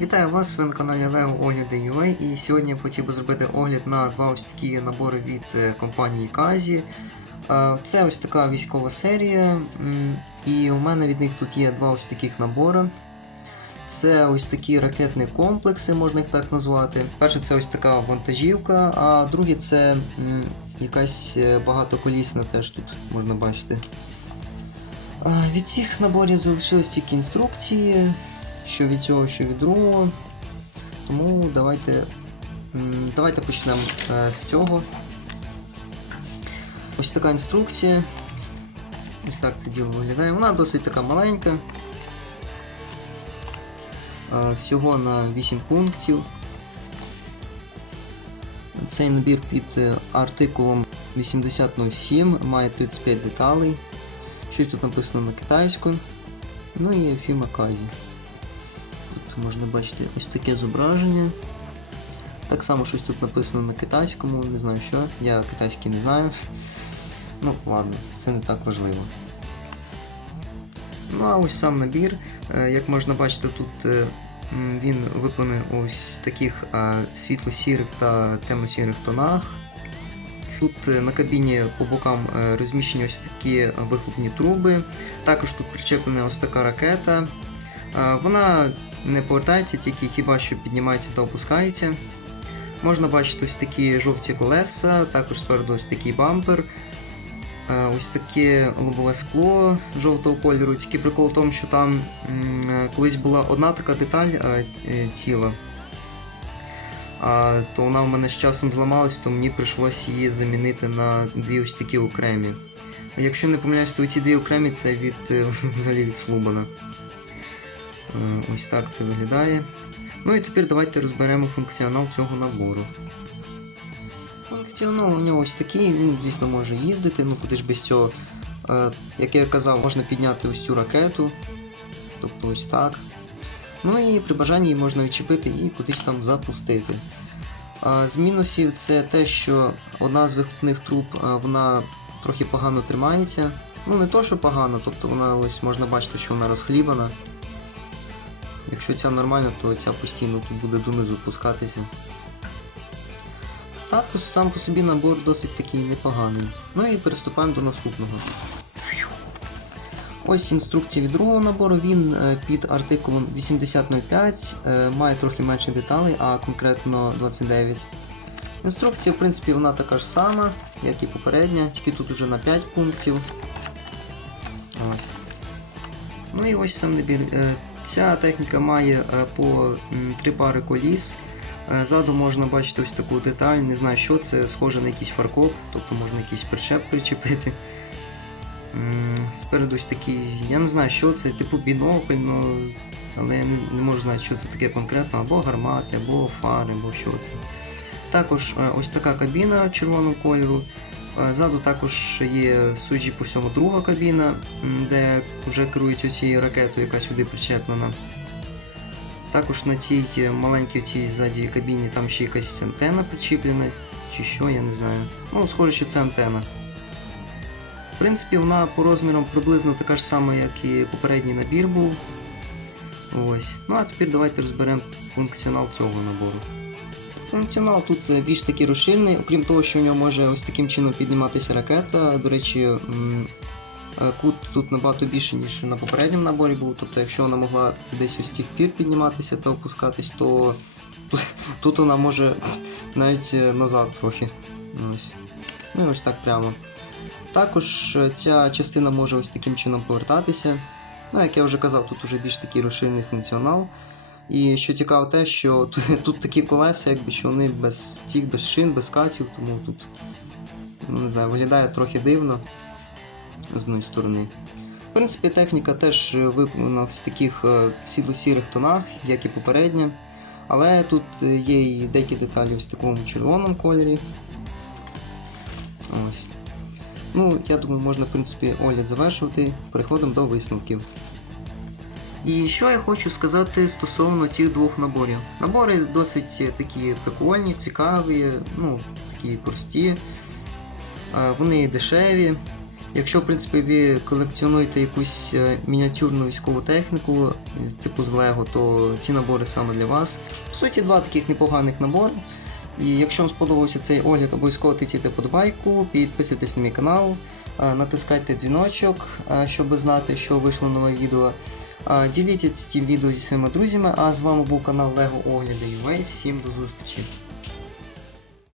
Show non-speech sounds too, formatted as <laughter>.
Вітаю вас, ви на каналі LEGO Огляди UA і сьогодні я хотів би зробити огляд на два ось такі набори від е, компанії Казі. Е, Це ось така військова серія, і у мене від них тут є два ось таких набори. Це ось такі ракетні комплекси, можна їх так назвати. Перше це ось така вантажівка, а друге це якась е, багатоколісна теж тут можна бачити. Від цих наборів залишились тільки інструкції, що від цього, що від другого. Тому давайте, давайте почнемо е, з цього. Ось така інструкція. Ось так це діло виглядає. Вона досить така маленька. Е, Всього на 8 пунктів. Цей набір під е, артикулом 8007 має 35 деталей. Щось тут написано на китайську. Ну і фірма Казі. Можна бачити ось таке зображення. Так само щось тут написано на китайському, не знаю що. Я китайський не знаю. <laughs> Ну, ладно, це не так важливо. Ну а ось сам набір. Е, Як можна бачити, тут е, він виконаний ось таких світло-сірих та темно-сірих тонах. Тут е, на кабіні по бокам розміщені ось такі вихлопні труби. Також тут причеплена ось така ракета. Вона не повертається, тільки хіба що піднімається та опускається. Можна бачити ось такі жовті колеса, також спереду ось такий бампер. Е, Ось таке лобове скло жовтого кольору. Тільки прикол в тому, що там е, колись була одна така деталь е, ціла. То вона в мене з часом зламалась, то мені прийшлося її замінити на дві ось такі окремі. Якщо не помиляюсь, то ці дві окремі це від <laughs> взагалі від Слубана. Е, Ось так це виглядає. Ну і тепер давайте розберемо функціонал цього набору. Функціонал у нього ось такий, він, звісно, може їздити, ну куди ж без цього. Е, Як я казав, можна підняти ось цю ракету. Тобто ось так. Ну і при бажанні її можна відчепити і кудись там запустити. З мінусів це те, що одна з вихлопних труб вона трохи погано тримається. Ну не то, що погано, тобто вона ось можна бачити, що вона розхлібана. Якщо ця нормальна, то ця постійно тут буде донизу пускатися. Так, сам по собі набор досить такий непоганий. Ну і переступаємо до наступного. Ось інструкція від другого набору. Він е, під артикулом 8005 е, має трохи менше деталей, а конкретно 29. Інструкція, в принципі, вона така ж сама, як і попередня, тільки тут уже на 5 пунктів. Ось. Ну і ось сам набір. Ця техніка має е, по 3 пари коліс. Е, Ззаду можна бачити ось таку деталь, не знаю що це, схоже на якийсь фаркоп, тобто можна якийсь причеп причепити. Спереду ось такий, я не знаю, що це, типу бінокль, но, але я не, не можу знати, що це таке конкретно, або гармати, або фари, або що це. Також е, ось така кабіна червоного кольору. Ззаду також є, судячи по всьому, друга кабіна, де вже керують оцією ракетою, яка сюди причеплена. Також на цій маленькій цій ззаді кабіні там ще якась антенна причіплена, чи що, я не знаю. Ну, схоже, що це антенна. В принципі, вона по розмірам приблизно така ж сама, як і попередній набір був. Ось. Ну а тепер давайте розберемо функціонал цього набору. Функціонал тут е, більш таки розширений, окрім того, що в нього може ось таким чином підніматися ракета. До речі, е, кут тут набагато більше, ніж на попередньому наборі був. Тобто, якщо вона могла десь ось тих пір підніматися та опускатись, то тут, <laughs> тут вона може <laughs> навіть е, назад трохи. Ось. Ну і ось так прямо. Також ця частина може ось таким чином повертатися. Ну, як я вже казав, тут вже більш такий розширений функціонал. І що цікаво те, що <laughs> тут, тут такі колеса, якби що вони без стік, без шин, без катів, тому тут ну, не знаю, виглядає трохи дивно з одної сторони. В принципі, техніка теж виконана в таких е, світло-сірих тонах, як і попередня. Але тут є і деякі деталі в такому червоному кольорі. Ось. Ну, я думаю, можна, в принципі, огляд завершувати. Переходимо до висновків. І що я хочу сказати стосовно цих двох наборів. Набори досить такі прикольні, цікаві, ну, такі прості. Вони дешеві. Якщо, в принципі, ви колекціонуєте якусь е, мініатюрну військову техніку, типу з Лего, то ці набори саме для вас. По суті, два таких непоганих набори. І якщо вам сподобався цей огляд, обов'язково тицяйте подобайку, підписуйтесь на мій канал, е, натискайте дзвіночок, е, щоб знати, що вийшло нове відео. Діліться цим відео зі своїми друзями, а з вами був канал Lego Огляди UA. Всім до зустрічі!